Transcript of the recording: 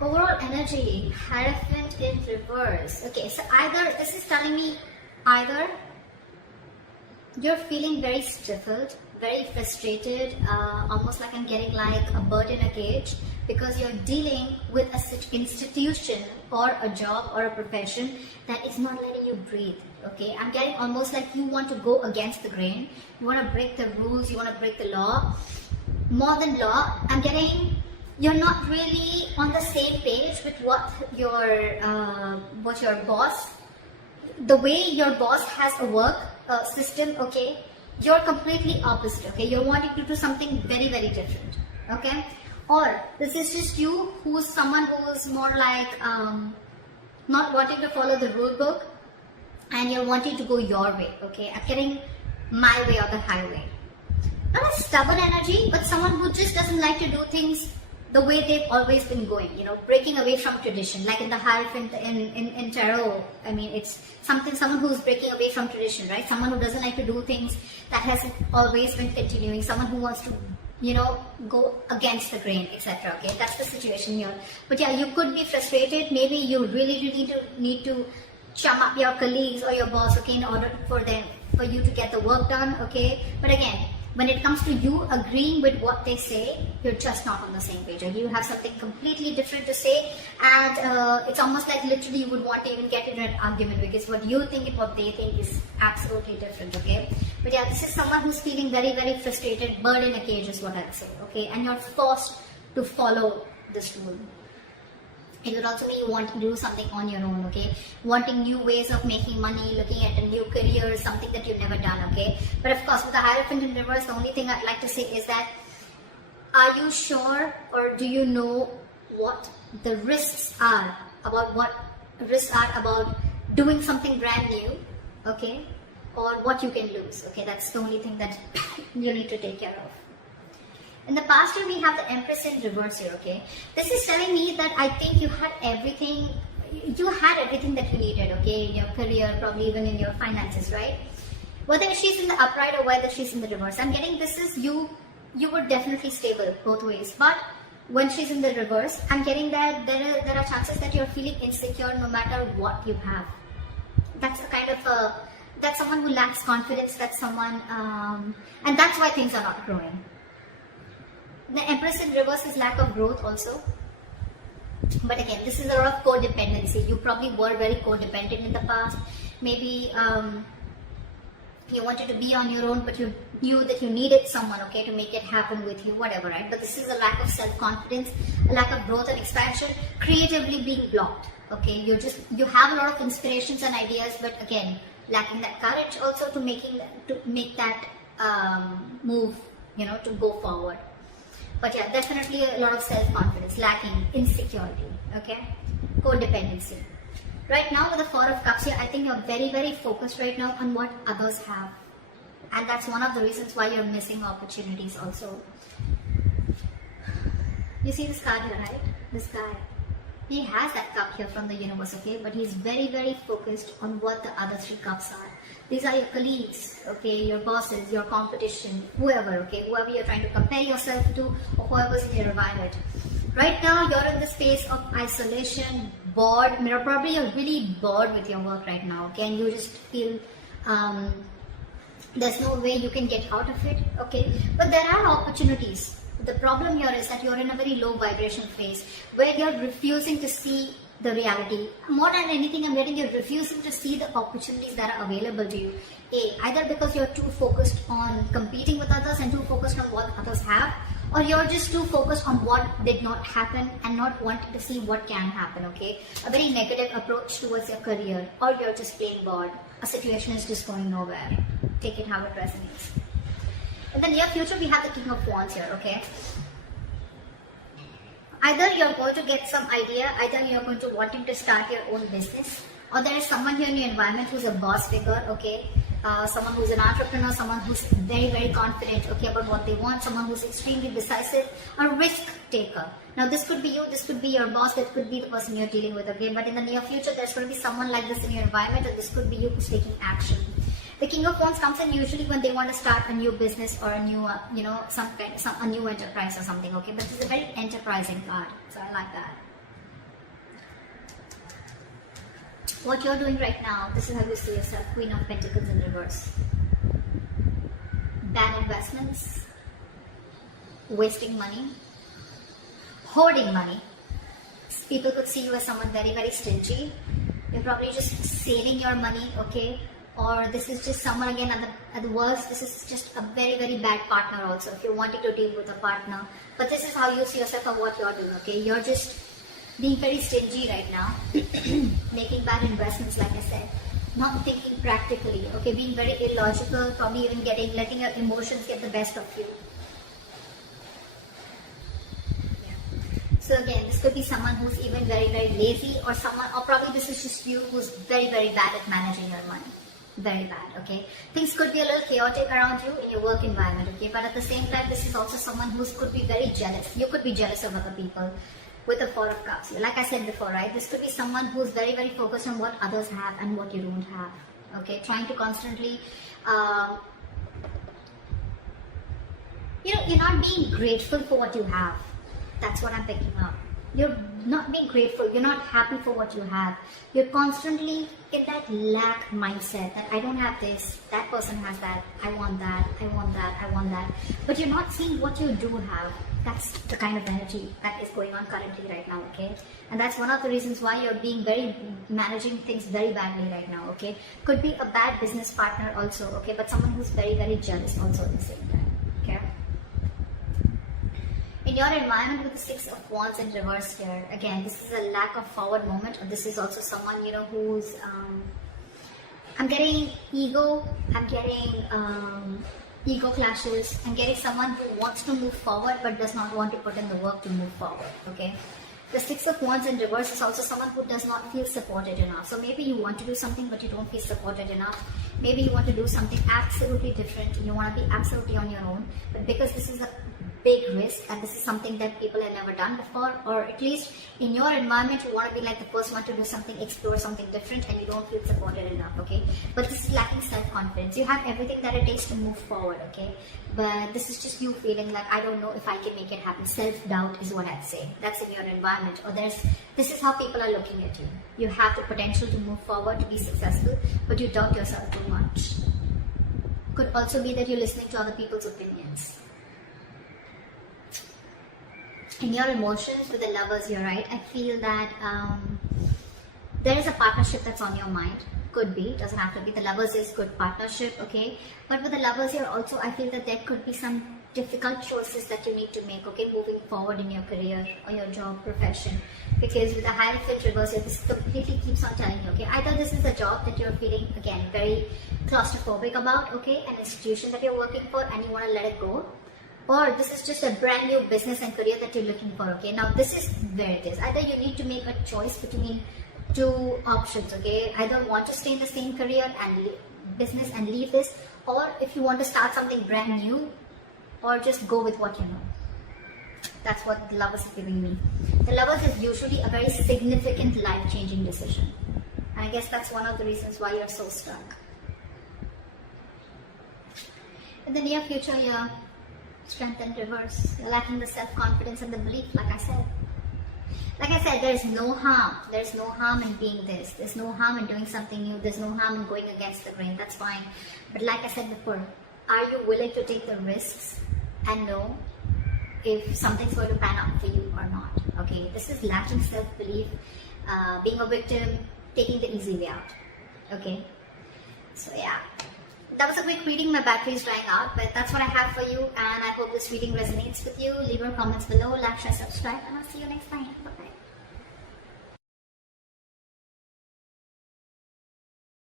Overall energy, Hierophant in reverse. Okay, so either this is telling me either you're feeling very stifled, very frustrated, almost like I'm getting like a bird in a cage, because you're dealing with an institution or a job or a profession that is not letting you breathe. Okay, I'm getting almost like you want to go against the grain, you want to break the rules, you want to break the law. More than law, I'm getting you're not really on the same page with what your boss, the way your boss has a work system. Okay, you're completely opposite. Okay, you're wanting to do something very, very different. Okay, or this is just you who's someone who's more like not wanting to follow the rule book, and you're wanting to go your way. Okay, I'm getting my way or the highway. Not a stubborn energy, but someone who just doesn't like to do things the way they've always been going, you know, breaking away from tradition. Like in the Hierophant in tarot, I mean, it's someone who's breaking away from tradition, right? Someone who doesn't like to do things that hasn't always been continuing. Someone who wants to, you know, go against the grain, etc. Okay, that's the situation here. But yeah, you could be frustrated. Maybe you really need to chum up your colleagues or your boss, okay, in order for you to get the work done. Okay, but again, when it comes to you agreeing with what they say, you're just not on the same page, or you have something completely different to say, and it's almost like literally you would want to even get into an argument, because what you think and what they think is absolutely different. Okay, but yeah, this is someone who's feeling very, very frustrated, bird in a cage is what I'd say. Okay, and you're forced to follow this rule. It would also mean you want to do something on your own, okay? Wanting new ways of making money, looking at a new career, something that you've never done, okay? But of course, with the Hierophant in reverse, the only thing I'd like to say is that, are you sure, or do you know what the risks are about doing something brand new, okay? Or what you can lose, okay? That's the only thing that you need to take care of. In the past year, we have the Empress in reverse here, okay? This is telling me that I think you had everything that you needed, okay? In your career, probably even in your finances, right? Whether she's in the upright or whether she's in the reverse, I'm getting this is you were definitely stable both ways. But when she's in the reverse, I'm getting that there are chances that you're feeling insecure no matter what you have. That's the kind of, that's someone who lacks confidence, that's someone, and that's why things are not growing. The Empress in reverse is lack of growth also. But again, this is a lot of codependency. You probably were very codependent in the past. Maybe you wanted to be on your own, but you knew that you needed someone, okay, to make it happen with you, whatever, right? But this is a lack of self-confidence, a lack of growth and expansion, creatively being blocked, okay? You have a lot of inspirations and ideas, but again, lacking that courage also to make that move, you know, to go forward. But yeah, definitely a lot of self-confidence, lacking, insecurity, okay? Codependency. Right now with the Four of Cups here, I think you're very, very focused right now on what others have. And that's one of the reasons why you're missing opportunities also. You see this card here, right? This guy. He has that cup here from the universe, okay? But he's very, very focused on what the other three cups are. These are your colleagues, okay? Your bosses, your competition, whoever, okay? Whoever you're trying to compare yourself to, or whoever's in your environment. Right now, you're in the space of isolation, bored. You're probably really bored with your work right now, okay? And you just feel there's no way you can get out of it, okay? But there are opportunities. The problem here is that you're in a very low vibration phase where you're refusing to see the reality. More than anything, I'm getting you're refusing to see the opportunities that are available to you. Either because you're too focused on competing with others and too focused on what others have, or you're just too focused on what did not happen and not wanting to see what can happen, okay? A very negative approach towards your career, or you're just plain bored. A situation is just going nowhere. Take it how it resonates. In the near future, we have the King of Wands here, okay? Either you're going to get some idea, either you're going to wanting to start your own business, or there is someone here in your environment who's a boss figure, okay? Someone who's an entrepreneur, someone who's very, very confident, okay, about what they want, someone who's extremely decisive, a risk taker. Now, this could be you, this could be your boss, that could be the person you're dealing with, okay? But in the near future, there's going to be someone like this in your environment, and this could be you who's taking action. The King of Wands comes in usually when they want to start a new business or a new, a new enterprise or something, okay? But it's a very enterprising card, so I like that. What you're doing right now, this is how you see yourself. Queen of Pentacles in reverse. Bad investments, wasting money, hoarding money. People could see you as someone very, very stingy. You're probably just saving your money, okay? Or this is just someone, again, at the worst, this is just a very, very bad partner also, if you're wanting to deal with a partner. But this is how you see yourself and what you're doing, okay? You're just being very stingy right now, making bad investments, like I said, not thinking practically, okay? Being very illogical, probably even letting your emotions get the best of you. So again, this could be someone who's even very, very lazy, or probably this is just you who's very, very bad at managing your money. Very bad, okay? Things could be a little chaotic around you in your work environment, okay? But at the same time, this is also someone who could be very jealous. You could be jealous of other people with the Four of Cups. Like I said before, right? This could be someone who's very, very focused on what others have and what you don't have, okay? Trying to constantly, you're not being grateful for what you have. That's what I'm picking up. You're not being grateful. You're not happy for what you have. You're constantly in that lack mindset that I don't have this, that person has that, I want that, I want that, I want that. But you're not seeing what you do have. That's the kind of energy that is going on currently right now, okay? And that's one of the reasons why you're managing things very badly right now, okay? Could be a bad business partner also, okay? But someone who's very, very jealous also at the same time, okay? In your environment with the Six of Wands in reverse here, again, this is a lack of forward moment, or this is also someone, who's, I'm getting ego, I'm getting ego clashes, I'm getting someone who wants to move forward but does not want to put in the work to move forward, okay? The Six of Wands in reverse is also someone who does not feel supported enough. So maybe you want to do something but you don't feel supported enough. Maybe you want to do something absolutely different and you want to be absolutely on your own, but because this is a big risk and this is something that people have never done before, or at least in your environment you want to be like the first one to do something, explore something different, and you don't feel supported enough, okay? But this is lacking self-confidence. You have everything that it takes to move forward, okay? But this is just you feeling like, I don't know if I can make it happen. Self-doubt is what I'd say. That's in your environment. Or this is how people are looking at you. You have the potential to move forward, to be successful, but you doubt yourself too much. Could also be that you're listening to other people's opinions. In your emotions with the Lovers here, right, I feel that there is a partnership that's on your mind. Could be, doesn't have to be. The Lovers is good partnership, okay? But with the Lovers here also, I feel that there could be some difficult choices that you need to make, okay, moving forward in your career or your job, profession. Because with the Hierophant reverse here, this completely keeps on telling you, okay, either this is a job that you're feeling, again, very claustrophobic about, okay, an institution that you're working for and you want to let it go, or this is just a brand new business and career that you're looking for, okay? Now this is where it is. Either you need to make a choice between two options, okay? Either want to stay in the same career and business and leave this, or if you want to start something brand new, or just go with what you know. That's what the Lovers is giving me. The Lovers is usually a very significant life-changing decision. And I guess that's one of the reasons why you're so stuck. In the near future, you're strength in reverse. You're lacking the self-confidence and the belief, like I said. Like I said, there's no harm. There's no harm in being this. There's no harm in doing something new. There's no harm in going against the grain. That's fine. But like I said before, are you willing to take the risks and know if something's going to pan out for you or not? Okay, this is lacking self-belief, being a victim, taking the easy way out. Okay, so yeah. That was a quick reading. My battery is drying out, but that's what I have for you, and I hope this reading resonates with you. Leave your comments below, like, share, subscribe, and I'll see you next time. Bye-bye.